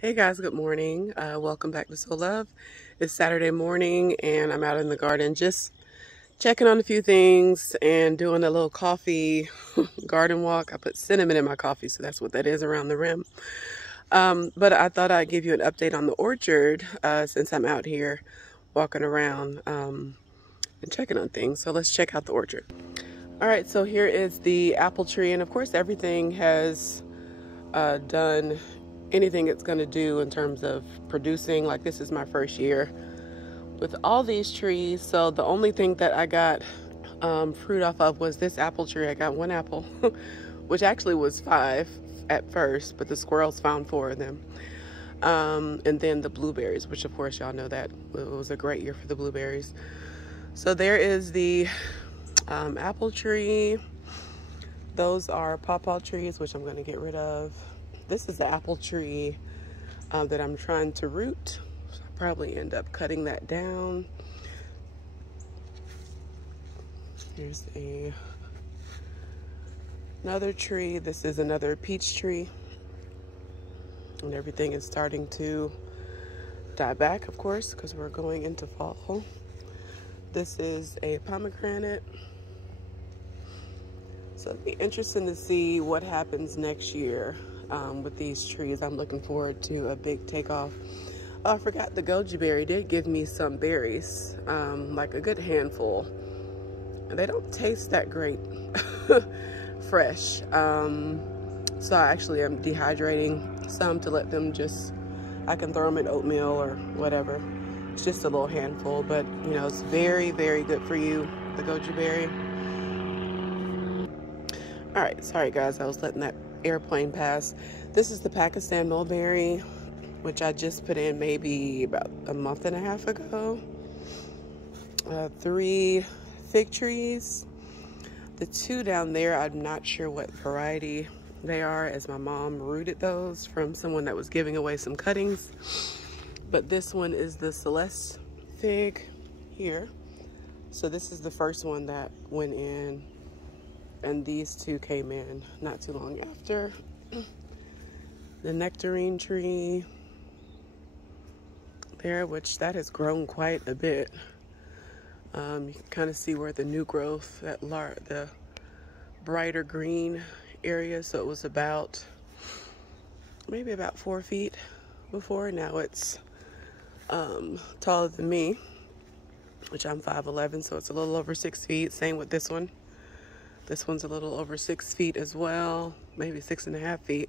Hey guys, good morning. Welcome back to Sow Love. It's Saturday morning and I'm out in the garden just checking on a few things and doing a little coffee garden walk. I put cinnamon in my coffee, so that's what that is around the rim. But I thought I'd give you an update on the orchard since I'm out here walking around and checking on things. So let's check out the orchard. All right, so here is the apple tree, and of course everything has done anything it's going to do in terms of producing. Like, this is my first year with all these trees, so the only thing that I got fruit off of was this apple tree. I got one apple which actually was 5 at first, but the squirrels found 4 of them. And then the blueberries, which of course y'all know that it was a great year for the blueberries. So there is the apple tree. Those are pawpaw trees, which I'm going to get rid of. This is the apple tree that I'm trying to root. So I'll probably end up cutting that down. Here's another tree. This is another peach tree. And everything is starting to die back, of course, because we're going into fall. This is a pomegranate. So it'll be interesting to see what happens next year with these trees. I'm looking forward to a big takeoff. Oh, I forgot, the goji did give me some berries, like a good handful. And they don't taste that great fresh. So I actually am dehydrating some to let them I can throw them in oatmeal or whatever. It's just a little handful, but you know, it's very, very good for you, the goji berry. All right, sorry guys, I was letting that airplane pass. This is the Pakistan mulberry, which I just put in maybe about a month and a half ago. 3 fig trees. The 2 down there, I'm not sure what variety they are, as my mom rooted those from someone that was giving away some cuttings. But this one is the Celeste fig here. So this is the first one that went in, and these 2 came in not too long after. The nectarine tree there, which that has grown quite a bit. You can kind of see where the new growth, the brighter green area. So it was maybe about 4 feet before. Now it's taller than me, which I'm 5'11", so it's a little over 6 feet. Same with this one. This one's a little over 6 feet as well, maybe 6.5 feet.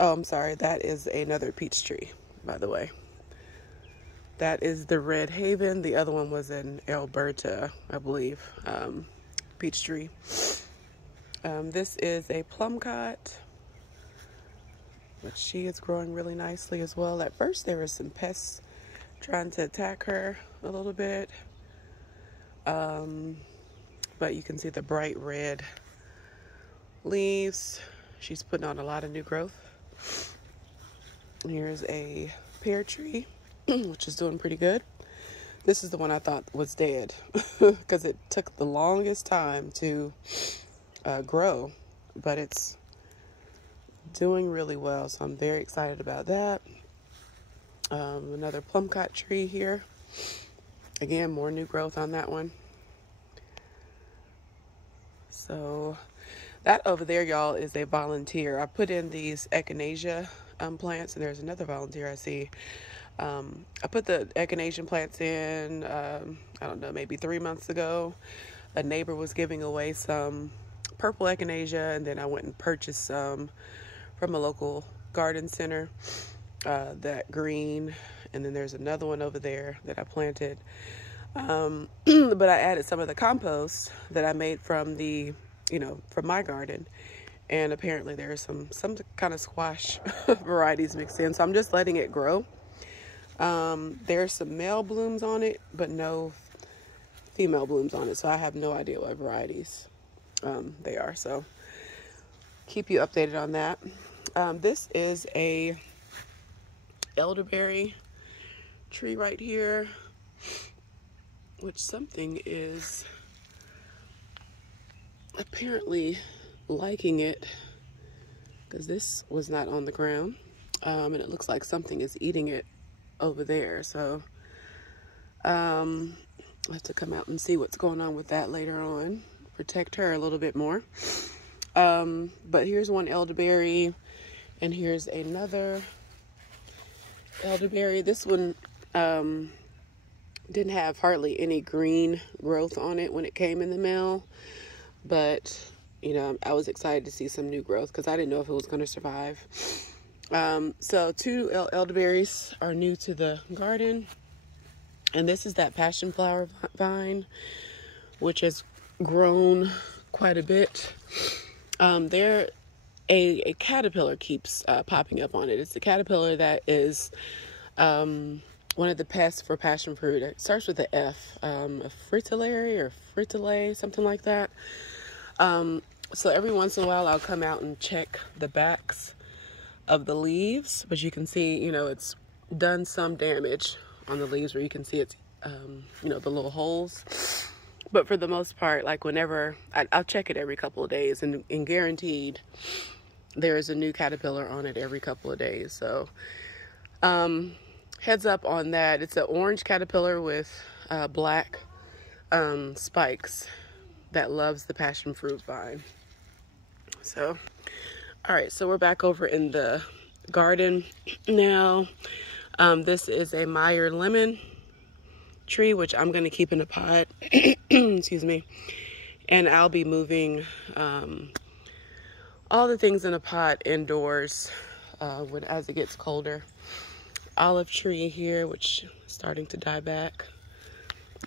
Oh, I'm sorry, that is another peach tree, by the way. That is the Red Haven. The other one was an Alberta, I believe, peach tree. This is a plum cot, but she is growing really nicely as well. At first there were some pests trying to attack her a little bit, but you can see the bright red leaves. She's putting on a lot of new growth. Here's a pear tree, which is doing pretty good. This is the one I thought was dead because it took the longest time to grow, but it's doing really well, so I'm very excited about that. Another plum cot tree here. Again, more new growth on that one. So that over there, y'all, is a volunteer. I put in these echinacea plants, and there's another volunteer I see. I put the echinacea plants in, I don't know, maybe 3 months ago. A neighbor was giving away some purple echinacea, and then I went and purchased some from a local garden center, that green, and then there's another one over there that I planted. But I added some of the compost that I made from from my garden, and apparently there's some kind of squash varieties mixed in, so I'm just letting it grow. There's some male blooms on it, but no female blooms on it, so I have no idea what varieties they are, so keep you updated on that. This is a elderberry tree right here, which something is apparently liking it because this was not on the ground. And it looks like something is eating it over there. So I'll have to come out and see what's going on with that later on. Protect her a little bit more. But here's one elderberry, and here's another elderberry. This one didn't have hardly any green growth on it when it came in the mail, but you know, I was excited to see some new growth because I didn't know if it was going to survive. So two elderberries are new to the garden, and this is that passion flower vine, which has grown quite a bit. A caterpillar keeps popping up on it. It's the caterpillar that is one of the pests for passion fruit. It starts with a F, a fritillary or fritillate, something like that. So every once in a while I'll come out and check the backs of the leaves, but you can see, you know, it's done some damage on the leaves where you can see it's, you know, the little holes. But for the most part, like whenever, I'll check it every couple of days, and guaranteed there is a new caterpillar on it every couple of days. So heads up on that. It's an orange caterpillar with black spikes that loves the passion fruit vine. So, all right, so we're back over in the garden now. This is a Meyer Lemon tree, which I'm going to keep in a pot. Excuse me. And I'll be moving all the things in a pot indoors as it gets colder. Olive tree here, which is starting to die back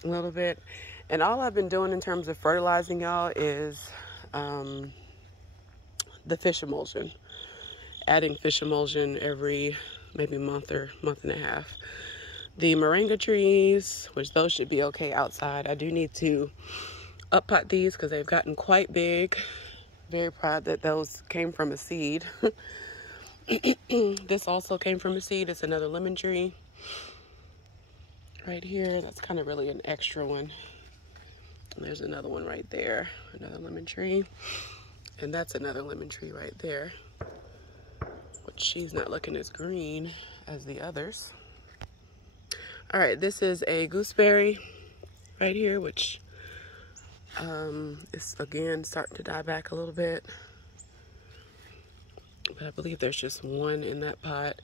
a little bit. And all I've been doing in terms of fertilizing, y'all, is the fish emulsion. Adding fish emulsion every maybe month or month and a half. The moringa trees, which those should be okay outside. I do need to up pot these because they've gotten quite big. Very proud that those came from a seed. This also came from a seed. It's another lemon tree right here. That's kind of really an extra one. And there's another one right there, another lemon tree. And that's another lemon tree right there, which she's not looking as green as the others. All right, this is a gooseberry right here, which is again starting to die back a little bit. But I believe there's just one in that pot.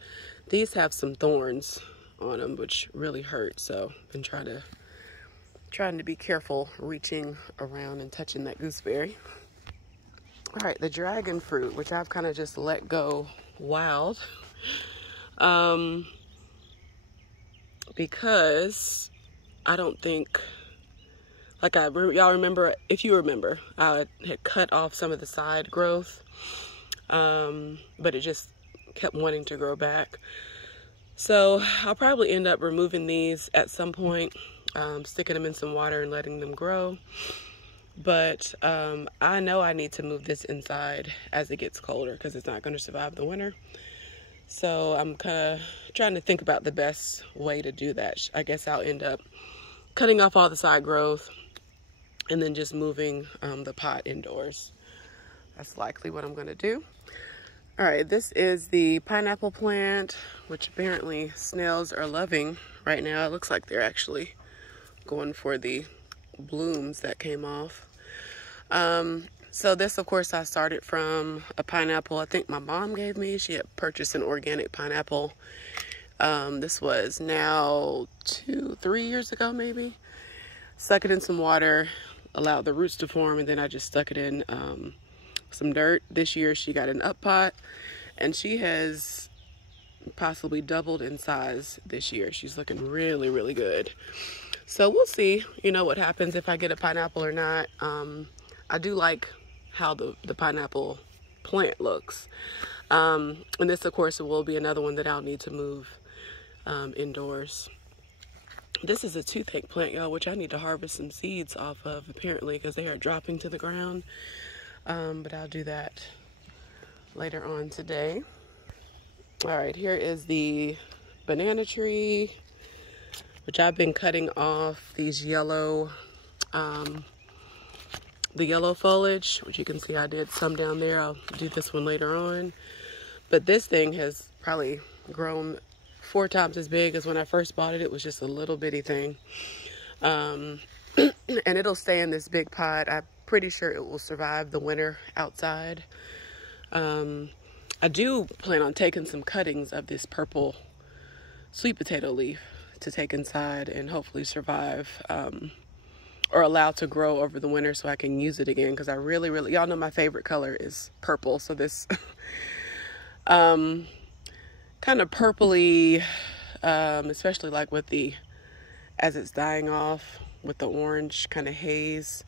These have some thorns on them, which really hurt. So I've been trying to be careful reaching around and touching that gooseberry. All right, the dragon fruit, which I've kind of just let go wild. Because I don't think, like y'all remember, if you remember, I had cut off some of the side growth, but it just kept wanting to grow back. So I'll probably end up removing these at some point, sticking them in some water and letting them grow. But I know I need to move this inside as it gets colder because it's not going to survive the winter. So I'm kind of trying to think about the best way to do that. I guess I'll end up cutting off all the side growth and then just moving the pot indoors. That's likely what I'm going to do. All right, this is the pineapple plant, which apparently snails are loving right now. It looks like they're actually going for the blooms that came off. So this, of course, I started from a pineapple I think my mom gave me. She had purchased an organic pineapple. This was now 2-3 years ago, maybe. Stuck it in some water, allowed the roots to form, and then I just stuck it in some dirt. This year she got an up pot, and she has possibly doubled in size this year. She's looking really, really good. So we'll see, you know, what happens if I get a pineapple or not. I do like how the pineapple plant looks. And this, of course, will be another one that I'll need to move indoors. This is a toothpick plant, y'all, which I need to harvest some seeds off of, apparently, because they are dropping to the ground. But I'll do that later on today. All right, here is the banana tree, which I've been cutting off these yellow the yellow foliage, which you can see I did some down there. I'll do this one later on. But this thing has probably grown 4 times as big as when I first bought it. It was just a little bitty thing. And it'll stay in this big pot. I'm pretty sure it will survive the winter outside. I do plan on taking some cuttings of this purple sweet potato leaf to take inside and hopefully survive, or allow to grow over the winter so I can use it again, because I really, y'all know my favorite color is purple. So this kind of purpley, especially like with as it's dying off with the orange kind of haze,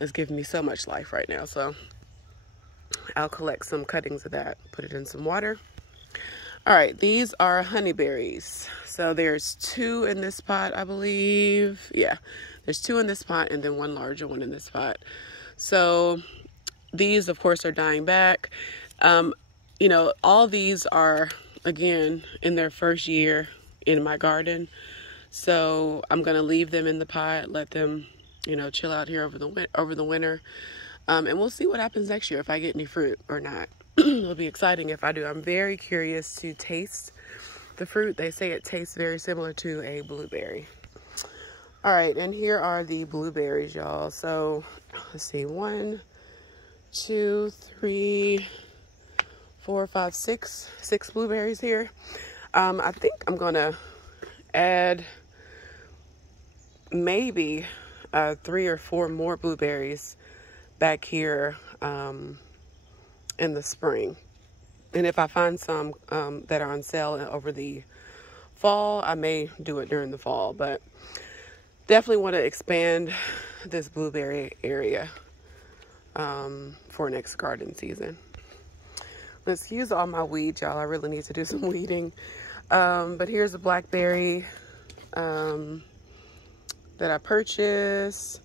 is giving me so much life right now. So I'll collect some cuttings of that, put it in some water. All right, these are honeyberries. So there's 2 in this pot, I believe. Yeah, there's 2 in this pot and then 1 larger one in this pot. So these, of course, are dying back. You know, all these are, again, in their first year in my garden. So I'm going to leave them in the pot, let them, you know, chill out here over the winter. And we'll see what happens next year if I get any fruit or not. It'll be exciting if I do. I'm very curious to taste the fruit. They say it tastes very similar to a blueberry. All right, and here are the blueberries, y'all. So let's see, 1, 2, 3, 4, 5, 6 blueberries here. I think I'm gonna add maybe 3 or 4 more blueberries back here in the spring. And if I find some that are on sale over the fall, I may do it during the fall. But definitely want to expand this blueberry area for next garden season. Excuse all my weeds, y'all. I really need to do some weeding. But here's a blackberry that I purchased.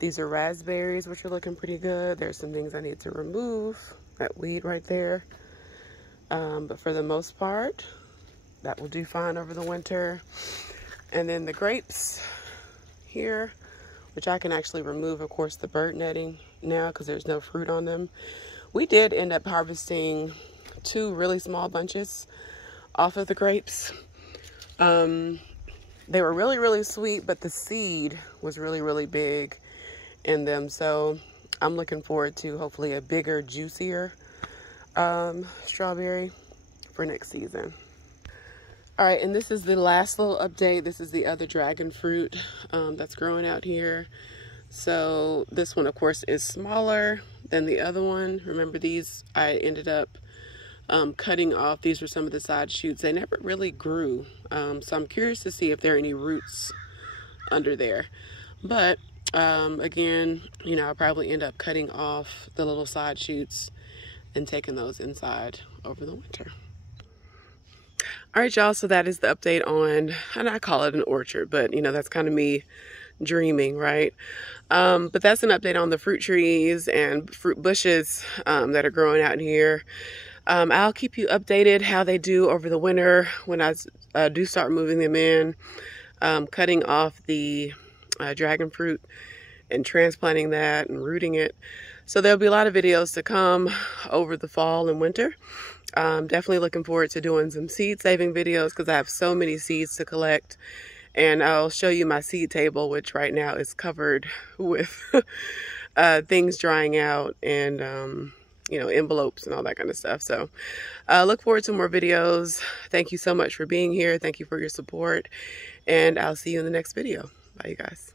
These are raspberries, which are looking pretty good. There's some things I need to remove. That weed right there. But for the most part, that will do fine over the winter. And then the grapes here, which I can actually remove, of course, the bird netting now because there's no fruit on them. We did end up harvesting 2 really small bunches off of the grapes. They were really, really sweet, but the seed was really, really big in them. So I'm looking forward to hopefully a bigger, juicier strawberry for next season. All right, and this is the last little update. This is the other dragon fruit that's growing out here. So this one, of course, is smaller than the other one. Remember, these I ended up cutting off. These were some of the side shoots. They never really grew. So I'm curious to see if there are any roots under there. But again, you know, I'll probably end up cutting off the little side shoots and taking those inside over the winter. All right, y'all, so that is the update on, and I call it an orchard, but you know, that's kind of me dreaming, right? But that's an update on the fruit trees and fruit bushes that are growing out in here. I'll keep you updated how they do over the winter when I do start moving them in, cutting off the dragon fruit and transplanting that and rooting it. So there'll be a lot of videos to come over the fall and winter. Definitely looking forward to doing some seed saving videos because I have so many seeds to collect. And I'll show you my seed table, which right now is covered with things drying out and, you know, envelopes and all that kind of stuff. So look forward to more videos. Thank you so much for being here. Thank you for your support. And I'll see you in the next video. Bye, you guys.